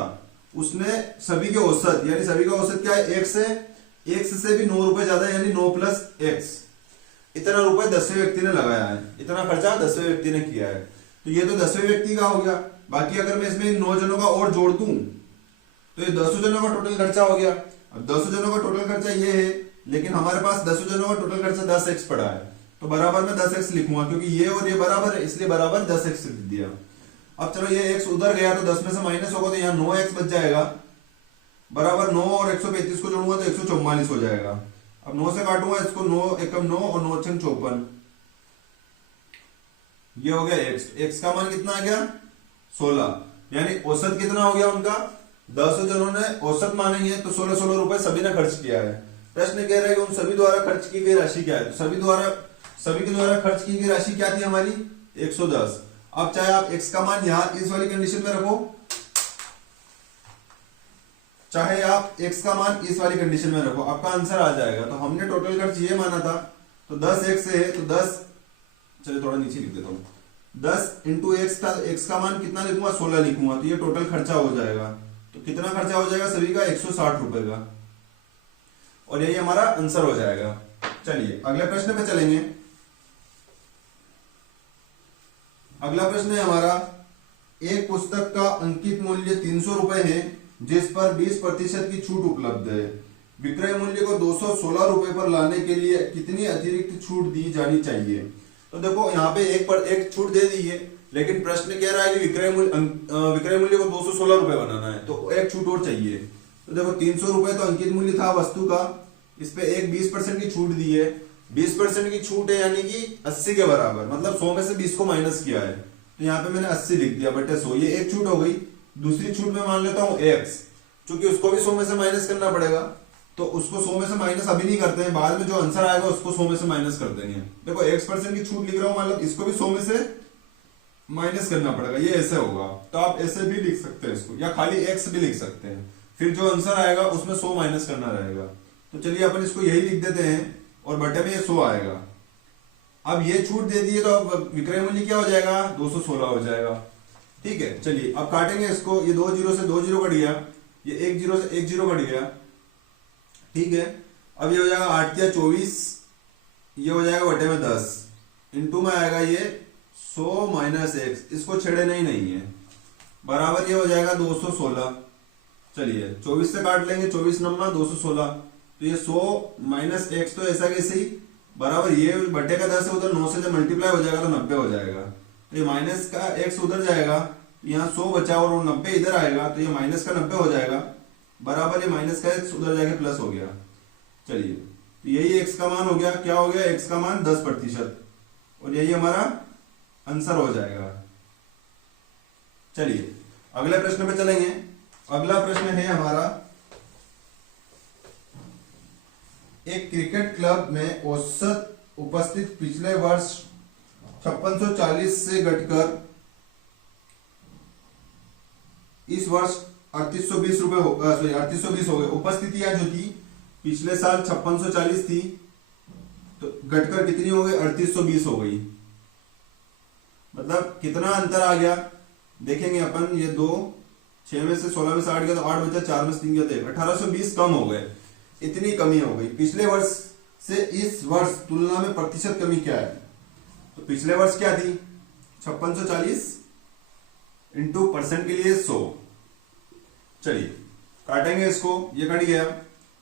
उसने सभी के औसत, यानी सभी का औसत क्या है, x है। x से भी 9 रुपए ज्यादा, यानी 9 प्लस x, इतना रुपए 10वें व्यक्ति ने लगाया है, इतना खर्चा 10वें व्यक्ति ने किया है। तो ये तो 10वें व्यक्ति का हो गया। बाकी अगर मैं इसमें 9 जनों का और जोड़ दूं तो ये 10 जनों का टोटल खर्चा हो गया। अब 10 जनों का टोटल खर्चा ये है, लेकिन हमारे पास 10 जनों का टोटल खर्चा 10x पड़ा है, तो बराबर में 10x लिखूंगा, क्योंकि ये और ये बराबर है इसलिए बराबर 10x लिख दिया। अब चलो ये x उधर गया तो 10 में से माइनस होगा तो यहाँ 9x बच जाएगा, बराबर 9 और 135 को जोड़ूंगा तो 144 हो जाएगा। अब 9 से काटूंगा इसको, 9 एकम 9 और 9 छंग 54, ये हो गया x। x का मान कितना आ गया, 16। यानी औसत कितना हो गया उनका, 10 जनों ने औसत मानेंगे तो 16 रुपए सभी ने खर्च किया है। प्रश्न कह रहा है कि उन सभी द्वारा खर्च की गई राशि क्या है। तो सभी के द्वारा खर्च की गई राशि क्या थी हमारी, 110। अब चाहे आप x का मान यहां इस वाली कंडीशन में रखो, चाहे आप x का मान इस वाली कंडीशन में रखो, आपका आंसर आ जाएगा। तो हमने टोटल खर्च ये माना था, तो 10x है तो 10, चलिए थोड़ा नीचे लिख देता हूं, 10 इंटू x था, x का मान कितना लिखूंगा, 16 लिखूंगा, तो ये टोटल खर्चा हो जाएगा। तो कितना खर्चा हो जाएगा सभी का, 160 रुपए का, और यही हमारा आंसर हो जाएगा। चलिए अगले प्रश्न पे चलेंगे। अगला प्रश्न है हमारा, एक पुस्तक का अंकित मूल्य 300 रुपए है जिस पर 20% की छूट उपलब्ध है। विक्रय मूल्य को 216 रुपए पर लाने के लिए कितनी अतिरिक्त छूट दी जानी चाहिए। तो देखो यहाँ पे एक छूट दे दी है, लेकिन प्रश्न कह रहा है कि विक्रय मूल्य को 216 रुपए बनाना है, तो एक छूट और चाहिए। तो देखो 300 रुपए तो अंकित मूल्य था वस्तु का, इस पे एक 20% की छूट दी है। 20% की छूट है यानी कि 80 के बराबर, मतलब 100 में से 20 को माइनस किया है, तो यहाँ पे मैंने 80 लिख दिया बटे 100। ये एक छूट हो गई। दूसरी छूट में मान लेता हूँ x, क्योंकि उसको भी 100 में से माइनस करना पड़ेगा, तो उसको 100 में से माइनस अभी नहीं करते हैं, बाद में जो आंसर आएगा उसको 100 में से माइनस कर देंगे। देखो x% की छूट लिख रहा हूँ, मतलब इसको भी 100 में से माइनस करना पड़ेगा, ये ऐसे होगा। तो आप ऐसे भी लिख सकते हैं इसको, या खाली x भी लिख सकते हैं, फिर जो आंसर आएगा उसमें 100 माइनस करना रहेगा। तो चलिए अपन इसको यही लिख देते हैं और बटे में ये 100 आएगा। अब ये छूट दे दी है तो अब विक्रय मूल्य क्या हो जाएगा, 216 हो जाएगा। ठीक है, चलिए अब काटेंगे इसको, ये 2 जीरो से 2 जीरो कट गया, ये 1 जीरो से 1 जीरो कट गया। ठीक है, अब ये हो जाएगा 8 या 24, ये हो जाएगा बटे में 10, इंटू में आएगा ये 100 माइनस x, इसको छेड़े नहीं है, बराबर ये हो जाएगा 216। चलिए 24 से काट लेंगे, 24 नंबर 216, तो ये 100 माइनस x तो ऐसा कैसे ही बराबर ये बटे का 10 है, उधर 9 से जब मल्टीप्लाई हो जाएगा तो 90 हो जाएगा। तो ये माइनस का x उधर जाएगा, यहाँ 100 बचा और 90 इधर आएगा, तो ये माइनस का 90 हो जाएगा, बराबर ये माइनस का x उधर जाके प्लस हो गया। चलिए तो यही x का मान हो गया, क्या हो गया, x का मान 10%, और यही हमारा आंसर हो जाएगा। चलिए अगले प्रश्न पे चलेंगे। अगला प्रश्न है हमारा, एक क्रिकेट क्लब में औसत उपस्थित पिछले वर्ष 5640 से घटकर इस वर्ष 3820 रुपए 3820 हो गए। उपस्थितियां जो थी पिछले साल 5640 थी, तो घटकर कितनी हो गई, 3820 हो गई। मतलब कितना अंतर आ गया, देखेंगे अपन, ये 2 6 में से 16 में से 8 गया तो 8 बचा, 4 में से 3 गया तो 1, 1820 कम हो गए। इतनी कमी हो गई। पिछले वर्ष से इस वर्ष तुलना में प्रतिशत कमी क्या है? तो पिछले वर्ष क्या थी? 5640 इंटू परसेंट के लिए 100। चलिए काटेंगे इसको, ये कट गया।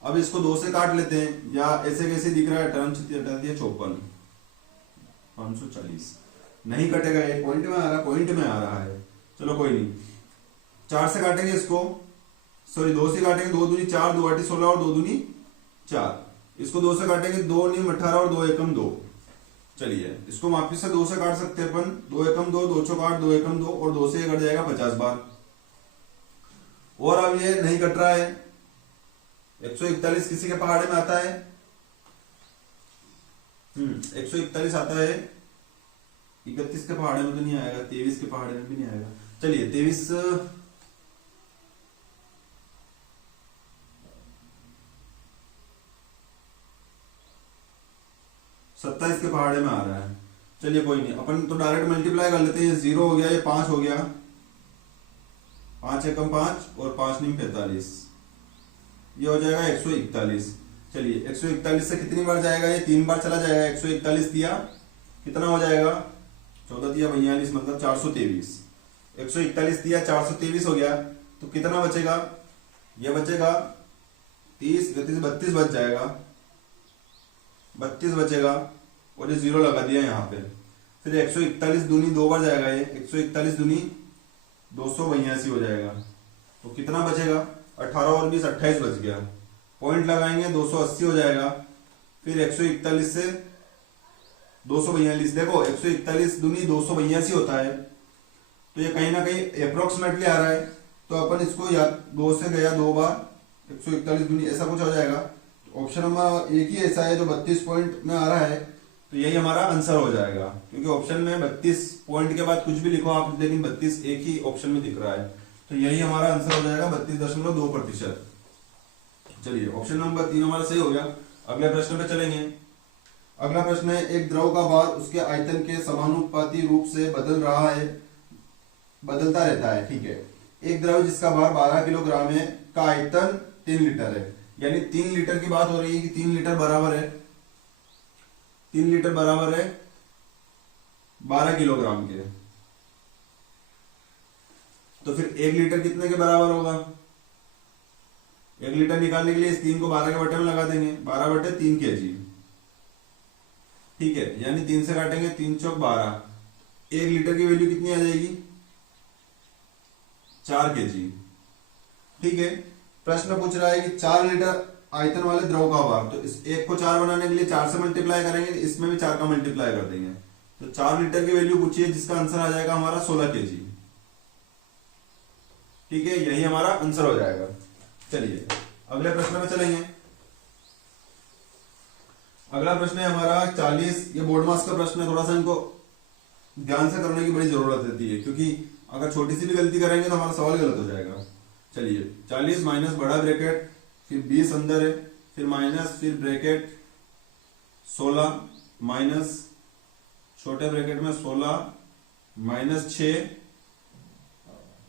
अब इसको 2 से काट लेते हैं, या ऐसे कैसे दिख रहा है, टर्म हटा दिया 54, 540 नहीं कटेगा, एक पॉइंट में आ रहा, पॉइंट में आ रहा है। चलो कोई नहीं, 4 से काटेंगे इसको, सॉरी 2 से काटेंगे, 2 दूनी 4, 2 8 16 और 2 दूनी 4। इसको 2 से काटेंगे, 2 9 18 और 2 एकम 2। चलिए इसको वापिस से 2 से काट सकते हैं अपन, 2 एकम 2, 2 चौक 8, 2 एकम 2 और 2 से ये कट जाएगा 50 बार। और अब ये नहीं कट रहा है। 141 किसी के पहाड़े में आता है? 141 आता है, 31 के पहाड़े में तो नहीं आएगा, 23 के पहाड़े में भी नहीं आएगा। चलिए 23 27 के पहाड़े में आ रहा है। चलिए कोई नहीं, अपन तो डायरेक्ट मल्टीप्लाई कर लेते हैं। ये 0 हो गया, ये 5 हो गया, 5 एकम 5 और 5 9 45, ये हो जाएगा 141। चलिए 141 से कितनी बार जाएगा? ये 3 बार चला जाएगा। 141 दिया कितना हो जाएगा? 14 दिया 42, मतलब 423। 141 दिया 423 हो गया, तो कितना बचेगा? ये बचेगा 30 32 32 बच जाएगा, 32 बचेगा। और ये 0 लगा दिया यहाँ पे। फिर 141 दूनी 2 बार जाएगा, ये 141 दूनी 282 हो जाएगा। तो कितना बचेगा? 18 और 20 28 बच गया। पॉइंट लगाएंगे 280 हो जाएगा। फिर 141 से 242, देखो 141 दूनी 282 होता है, तो ये कहीं ना कहीं अप्रोक्सीमेटली आ रहा है। तो अपन इसको या 2 से गया 2 बार, 141 दूनी ऐसा कुछ हो जाएगा। ऑप्शन नंबर एक ही ऐसा है जो 32 पॉइंट में आ रहा है, तो यही हमारा आंसर हो जाएगा। क्योंकि ऑप्शन में 32 पॉइंट के बाद कुछ भी लिखो आप, लेकिन 32 एक ही ऑप्शन में दिख रहा है, तो यही हमारा आंसर हो जाएगा 32.2%। चलिए ऑप्शन नंबर 3 हमारा सही हो गया। अगले प्रश्न पे चलेंगे। अगला प्रश्न है, एक द्रव का भार उसके आयतन के समानुपाती रूप से बदलता रहता है। ठीक है, एक द्रव जिसका भार 12 किलोग्राम है का आयतन 3 लीटर है, यानी 3 लीटर की बात हो रही है कि 3 लीटर बराबर है 12 किलोग्राम के। तो फिर 1 लीटर कितने के बराबर होगा? 1 लीटर निकालने के लिए इस 3 को 12 के बटे में लगा देंगे, 12/3 kg। ठीक है, यानी 3 से काटेंगे, 3 चौक 12, 1 लीटर की वैल्यू कितनी आ जाएगी? 4 kg। ठीक है, प्रश्न पूछ रहा है कि 4 लीटर आयतन वाले द्रव का भार, तो इस 1 को 4 बनाने के लिए 4 से मल्टीप्लाई करेंगे, इसमें भी 4 का मल्टीप्लाई कर देंगे। तो 4 लीटर की वैल्यू पूछिए, जिसका आंसर आ जाएगा हमारा 16 kg। ठीक है, यही हमारा आंसर हो जाएगा। चलिए अगले प्रश्न में चलेंगे। अगला प्रश्न है हमारा 40। ये बोर्ड मार्क्स का प्रश्न है, थोड़ा सा इनको ध्यान से करने की बड़ी जरूरत रहती है, क्योंकि अगर छोटी सी भी गलती करेंगे तो हमारा सवाल गलत हो जाएगा। चलिए 40 माइनस बड़ा ब्रैकेट, फिर 20 अंदर है, फिर माइनस, फिर ब्रैकेट 16 माइनस छोटे ब्रैकेट में 16 माइनस 6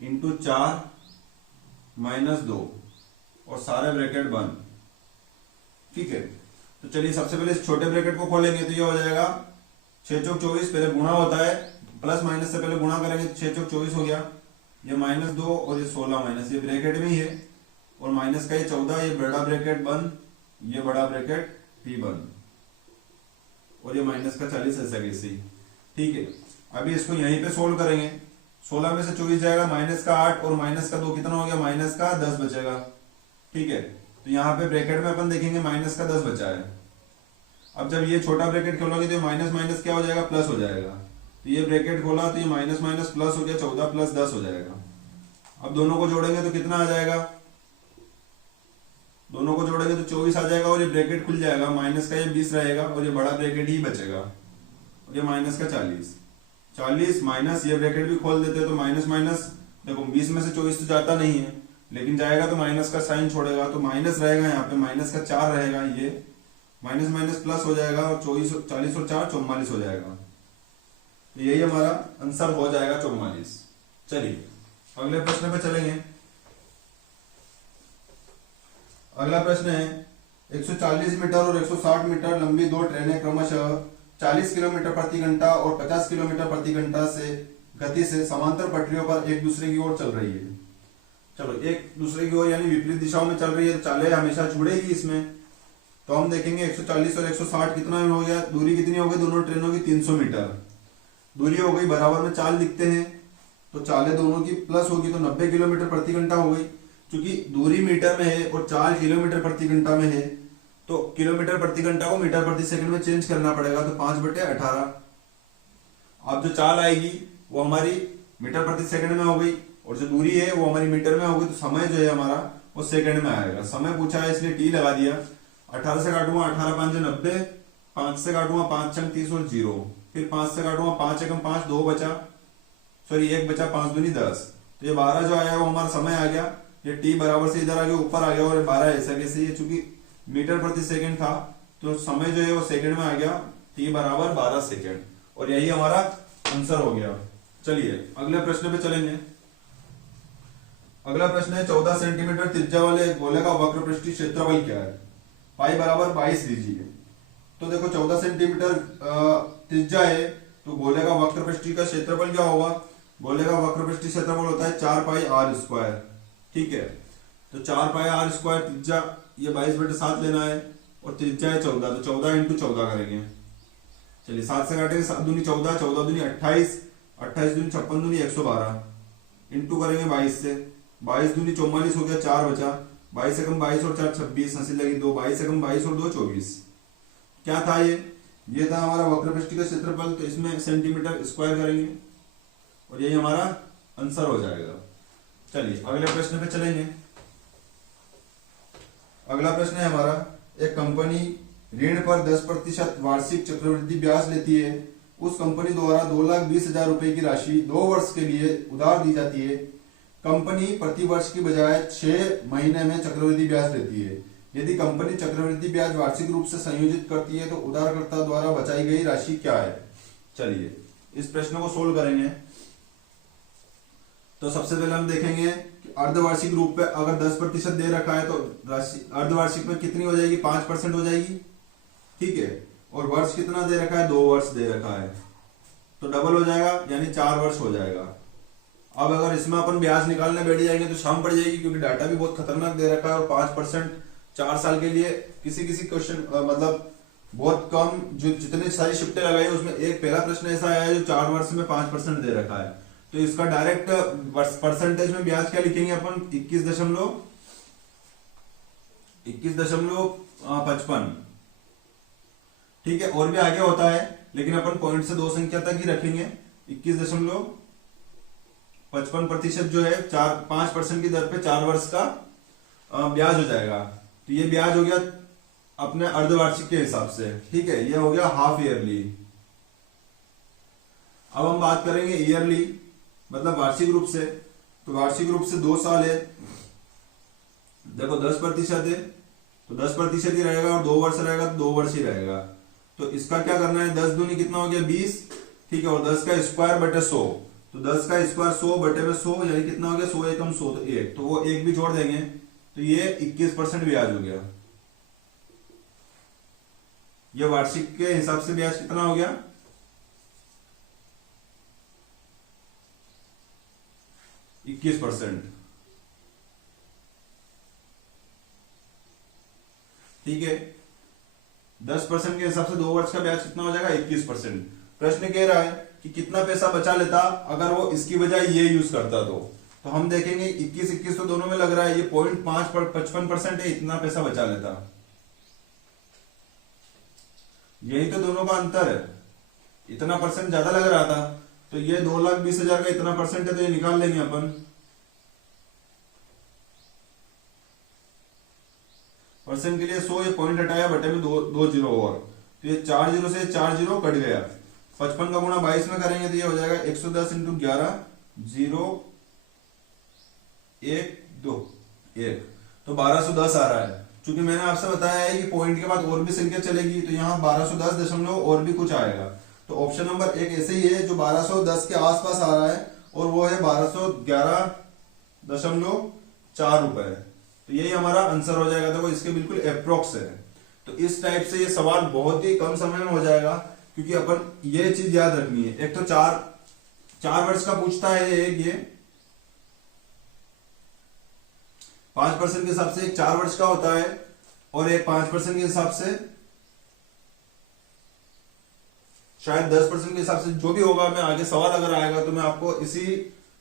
इंटू 4 माइनस 2 और सारे ब्रैकेट बंद। ठीक है, तो चलिए सबसे पहले इस छोटे ब्रैकेट को खोलेंगे, तो ये हो जाएगा 6 चौक 24, पहले गुणा होता है, प्लस माइनस से पहले गुणा करेंगे तो 6 चौक 24 हो गया, ये माइनस 2 और ये 16 माइनस, ये ब्रैकेट में ही है, और माइनस का ये 14, ये बड़ा ब्रैकेट बंद, ये बड़ा ब्रैकेट भी बंद, और ये माइनस का 40 ऐसा कैसे ही। ठीक है, अभी इसको यहीं पे सोल्व करेंगे। 16 में से 24 जाएगा, माइनस का 8 और माइनस का 2 कितना हो गया? माइनस का 10 बचेगा। ठीक है, तो यहाँ पे ब्रैकेट में अपन देखेंगे माइनस का 10 बचा है। अब जब ये छोटा ब्रैकेट खोलोगे तो माइनस माइनस क्या हो जाएगा? प्लस हो जाएगा। तो ये ब्रैकेट खोला तो ये माइनस माइनस प्लस हो गया, 14 प्लस 10 हो जाएगा। अब दोनों को जोड़ेंगे तो कितना आ जाएगा? दोनों को जोड़ेंगे तो 24 आ जाएगा, और ये ब्रैकेट खुल जाएगा, माइनस का ये 20 रहेगा, और ये बड़ा ब्रैकेट ही बचेगा, और ये माइनस का 40 माइनस ये ब्रैकेट भी खोल देते हैं, तो माइनस माइनस, देखो 20 में से 24 तो जाता नहीं है, लेकिन जाएगा तो माइनस का साइन छोड़ेगा, तो माइनस रहेगा, यहाँ पे माइनस का 4 रहेगा, ये माइनस माइनस प्लस हो जाएगा, और 40 और 4 44 हो जाएगा। तो यही हमारा आंसर हो जाएगा 44। चलिए अगले प्रश्न पे चलेंगे। अगला प्रश्न है 140 मीटर और 160 मीटर लंबी दो ट्रेनें क्रमशः 40 किलोमीटर प्रति घंटा और 50 किलोमीटर प्रति घंटा से गति से समांतर पटरियों पर एक दूसरे की ओर चल रही है। चलो एक दूसरे की ओर यानी विपरीत दिशाओं में चल रही है, तो चालें हमेशा जुड़ेगी इसमें। तो हम देखेंगे 140 और 160 कितना हो गया, दूरी कितनी हो गई दोनों ट्रेनों की 300 मीटर दूरी हो गई। बराबर में चाल लिखते हैं तो चालें दोनों की प्लस होगी तो 90 किलोमीटर प्रति घंटा हो गई। क्योंकि दूरी मीटर में है और चाल किलोमीटर प्रति घंटा में है तो किलोमीटर प्रति घंटा को मीटर प्रति सेकंड में चेंज करना पड़ेगा, तो 5/18। अब जो चाल आएगी वो हमारी मीटर प्रति सेकंड में हो गई और जो दूरी है वो हमारी मीटर में हो गई, तो समय जो है हमारा वो सेकंड में आएगा। समय पूछा है इसलिए टी लगा दिया। 18 से काटूंगा 18 5 90, 5 से काटूंगा 5 छंग 30 और 0, फिर 5 से काटूंगा 5 एकम 5, 2 बचा, सॉरी 1 बचा, 5 दूनी 10। तो ये 12 जो आया वो हमारा समय आ गया। ये टी बराबर से इधर आ गया ऊपर आ गया और 12 ऐसा कैसे, ये चूंकि मीटर प्रति सेकंड था तो समय जो है वो सेकंड में आ गया, टी बराबर 12 सेकंड, और यही हमारा आंसर हो गया। चलिए अगले प्रश्न पे चलेंगे। अगला प्रश्न है 14 सेंटीमीटर त्रिज्या वाले गोले का वक्रपृष्ठीय क्षेत्रफल क्या है, पाई बराबर 22 लीजिए। तो देखो 14 सेंटीमीटर त्रिज्या है तो गोले का वक्रपृष्ठीय का क्षेत्रफल क्या होगा, गोले का वक्रपृष्ठीय क्षेत्रफल होता है 4 पाई आर स्क्वायर। ठीक है, तो 4 पाई आर स्क्वायर त्रिज्या, ये 22/7 लेना है और त्रिज्या है 14, तो 14 × 14 करेंगे। चलिए 7 से काटेंगे, 7 दूनी 14, 14 दूनी 28, 28 दूनी 56 दूनी 112, इंटू करेंगे 22 से, 22 दूनी 44 हो गया, 4 बचा, 22 एकम 22 और 4 26, हंसी लगी 2, 22 एकम 22 और 2 24। क्या था ये था हमारा वक्रपृष्ठीय का क्षेत्रफल, तो इसमें सेंटीमीटर स्क्वायर करेंगे और यही हमारा आंसर हो जाएगा। चलिए अगले प्रश्न पे चलेंगे। अगला प्रश्न है हमारा, एक कंपनी ऋण पर 10% वार्षिक चक्रवृद्धि ब्याज लेती है। उस कंपनी द्वारा 2,20,000 रुपए की राशि 2 वर्ष के लिए उधार दी जाती है। कंपनी प्रति वर्ष की बजाय 6 महीने में चक्रवृद्धि ब्याज लेती है। यदि कंपनी चक्रवृद्धि ब्याज वार्षिक रूप से संयोजित करती है तो उधारकर्ता द्वारा बचाई गई राशि क्या है। चलिए इस प्रश्न को सोल्व करेंगे। तो सबसे पहले हम देखेंगे कि अर्धवार्षिक रूप पे अगर 10% दे रखा है तो राशि अर्धवार्षिक में कितनी हो जाएगी, 5% हो जाएगी। ठीक है, और वर्ष कितना दे रखा है, 2 वर्ष दे रखा है, तो डबल हो जाएगा यानी 4 वर्ष हो जाएगा। अब अगर इसमें अपन ब्याज निकालने बैठ जाएंगे तो शाम पड़ जाएगी, क्योंकि डाटा भी बहुत खतरनाक दे रखा है और 5% 4 साल के लिए किसी क्वेश्चन मतलब बहुत कम, जो जितने सारी शिफ्टें लगाई उसमें एक पहला प्रश्न ऐसा आया है जो 4 वर्ष में 5% दे रखा है। तो इसका डायरेक्ट परसेंटेज में ब्याज क्या लिखेंगे अपन, 21.55। ठीक है, और भी आगे होता है लेकिन अपन पॉइंट से 2 संख्या तक ही रखेंगे। 21.55% जो है 5% की दर पे 4 वर्ष का ब्याज हो जाएगा। तो ये ब्याज हो गया अपने अर्धवार्षिक के हिसाब से। ठीक है, ये हो गया हाफ ईयरली। अब हम बात करेंगे ईयरली मतलब वार्षिक रूप से। तो वार्षिक रूप से 2 साल है, देखो 10% है तो 10% ही रहेगा और 2 वर्ष रहेगा तो 2 वर्ष ही रहेगा। तो इसका क्या करना है, 10 दूनी कितना हो गया 20। ठीक है, और 10 का स्क्वायर बटे 100, तो 10 का स्क्वायर 100 बटे में 100 यानी कितना हो गया 100 एकम 100, तो 1, तो वो 1 भी जोड़ देंगे तो ये 21% ब्याज हो गया। ये वार्षिक के हिसाब से ब्याज कितना हो गया, 21%। ठीक है, 10% के हिसाब से 2 वर्ष का ब्याज कितना हो जाएगा 21%। प्रश्न कह रहा है कि कितना पैसा बचा लेता अगर वो इसकी बजाय ये यूज करता। तो हम देखेंगे 21 तो दोनों में लग रहा है, ये 0.55% है, इतना पैसा बचा लेता। यही तो दोनों का अंतर है, इतना परसेंट ज्यादा लग रहा था। तो ये 2,20,000 का इतना परसेंट है तो ये निकाल लेंगे अपन। परसेंट के लिए 100, ये पॉइंट हटाया बटे में 2 जीरो और, तो ये 4 जीरो से 4 जीरो कट गया। 55 का गुणा 22 में करेंगे तो ये हो जाएगा 110 × 11 0 1 2 1, तो 1210 आ रहा है। क्योंकि मैंने आपसे बताया है कि पॉइंट के बाद और भी संख्या चलेगी तो यहाँ 1210 दशमलव और भी कुछ आएगा। तो ऑप्शन नंबर 1 ऐसे ही है जो 1210 के आसपास आ रहा है और वो है 1211.4 रुपए। तो यही हमारा आंसर हो जाएगा। देखो इसके बिल्कुल अप्रोक्स है। तो इस टाइप से ये सवाल बहुत ही कम समय में हो जाएगा, क्योंकि अपन ये चीज याद रखनी है। एक तो चार वर्ष का पूछता है एक, ये 5% के हिसाब से एक 4 वर्ष का होता है, और एक 5% के हिसाब से, शायद 10% के हिसाब से, जो भी होगा। मैं आगे सवाल अगर आएगा तो मैं आपको इसी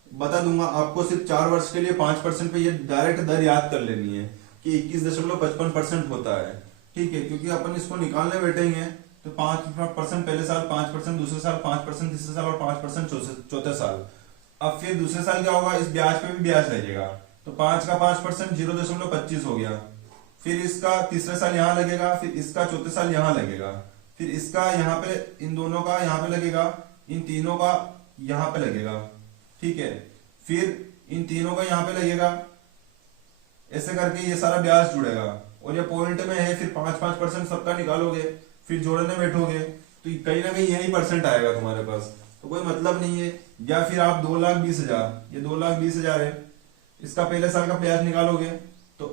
बता दूंगा। आपको सिर्फ 4 वर्ष के लिए 5% पे ये डायरेक्ट दर याद कर लेनी है कि 21.55% होता है, ठीक है। क्योंकि अपन इसको निकालने बैठेंगे तो 5% पहले साल, 5% दूसरे साल, 5% तीसरे साल और 5% चौथे साल। अब फिर दूसरे साल क्या होगा, इस ब्याज पे भी ब्याज लगेगा, तो 5 का 5% 0.25 हो गया। फिर इसका तीसरे साल यहाँ लगेगा, फिर इसका चौथे साल यहाँ लगेगा, फिर इसका यहाँ पे, इन दोनों का यहाँ पे लगेगा, इन तीनों का यहाँ पे लगेगा, ठीक है। फिर इन तीनों का यहाँ पे लगेगा, ऐसे करके ये सारा ब्याज जुड़ेगा। और ये पॉइंट में है, फिर 5-5% सबका निकालोगे, फिर जोड़ने बैठोगे तो कहीं ना कहीं यही परसेंट आएगा तुम्हारे पास, तो कोई मतलब नहीं है। या फिर आप 2,20,000, ये 2,20,000 है, इसका पहले साल का ब्याज निकालोगे तो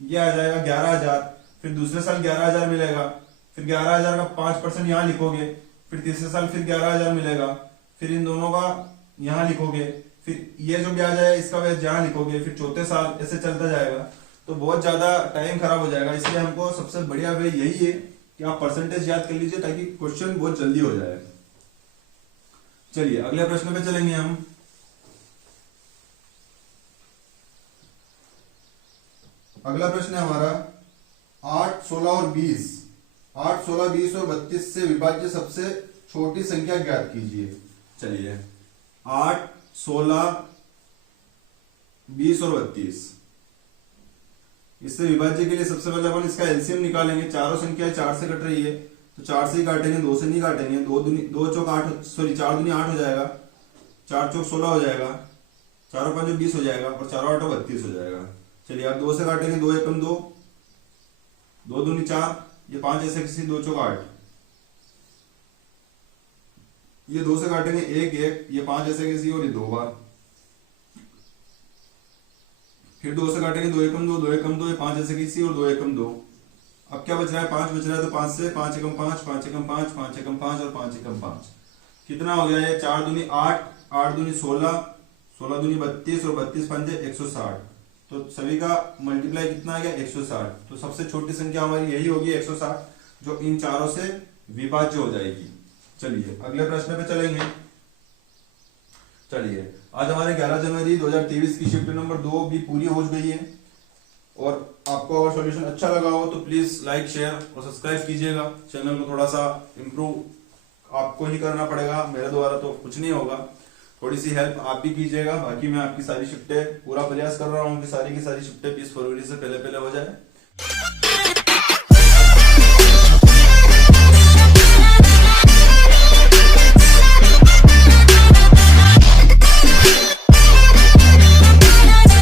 ये आ जाएगा 11,000। फिर दूसरे साल 11,000 मिलेगा, फिर 11,000 का 5% यहाँ लिखोगे, फिर तीसरे साल फिर 11,000 मिलेगा, फिर इन दोनों का यहाँ लिखोगे, फिर ये जो ब्याज है इसका ब्याज यहाँ लिखोगे, फिर चौथे साल ऐसे चलता जाएगा। तो बहुत ज्यादा टाइम खराब हो जाएगा, इसलिए हमको सबसे बढ़िया वे यही है कि आप परसेंटेज याद कर लीजिए, ताकि क्वेश्चन बहुत जल्दी हो जाए। चलिए अगले प्रश्न पे चलेंगे हम। अगला प्रश्न है हमारा 8, 16 और 20। 8, 16, 20 और 32 से विभाज्य सबसे छोटी संख्या ज्ञात कीजिए। चलिए 8, 16, 20 और 32, इससे विभाज्य के लिए सबसे पहले अपन इसका एलसीएम निकालेंगे। चारों संख्या 4 से कट रही है, तो 4 से ही काटेंगे, 2 से नहीं काटेंगे। 2 चौक 8, सॉरी 4 दूनी 8 हो जाएगा, 4 चौक 16 हो जाएगा, 4 5 20 हो जाएगा, और 4 8 32 हो जाएगा। चलिए आप 2 से काटेंगे, 2 एकम 2, 2 दूनी 4, ये 5 ऐसे किसी, 2 चौक 8, ये 2 से काटेंगे 1 1, ये 5 ऐसे किसी, और ये 2 बार। फिर 2 से काटेंगे, 2 एकम 2, 2 एकम 2, ये 5 ऐसे किसी, और 2 एकम 2। अब क्या बच रहा है, 5 बच रहा है, तो 5 से 5 एकम 5, 5 एकम 5, 5 एकम 5 और 5 एकम 5, कितना हो गया ये, 4 दूनी 8, 8 दूनी 16, 16 दूनी 32 और 32 पंजे 160। तो सभी का मल्टीप्लाई कितना आ गया, 160। तो सबसे छोटी संख्या हमारी यही होगी 160, जो इन चारों से विभाज्य हो जाएगी। चलिए अगले प्रश्न पे चलेंगे। चलिए आज हमारे 11 जनवरी 2023 की शिफ्ट नंबर 2 भी पूरी हो गई है, और आपको अगर सॉल्यूशन अच्छा लगा हो तो प्लीज लाइक, शेयर और सब्सक्राइब कीजिएगा। चैनल को थोड़ा सा इम्प्रूव आपको ही करना पड़ेगा, मेरे द्वारा तो कुछ नहीं होगा, थोड़ी सी हेल्प आप भी कीजिएगा। बाकी मैं आपकी सारी शिफ्टें पूरा प्रयास कर रहा हूँ कि सारी की सारी शिफ्टें 20 फरवरी से पहले हो जाए।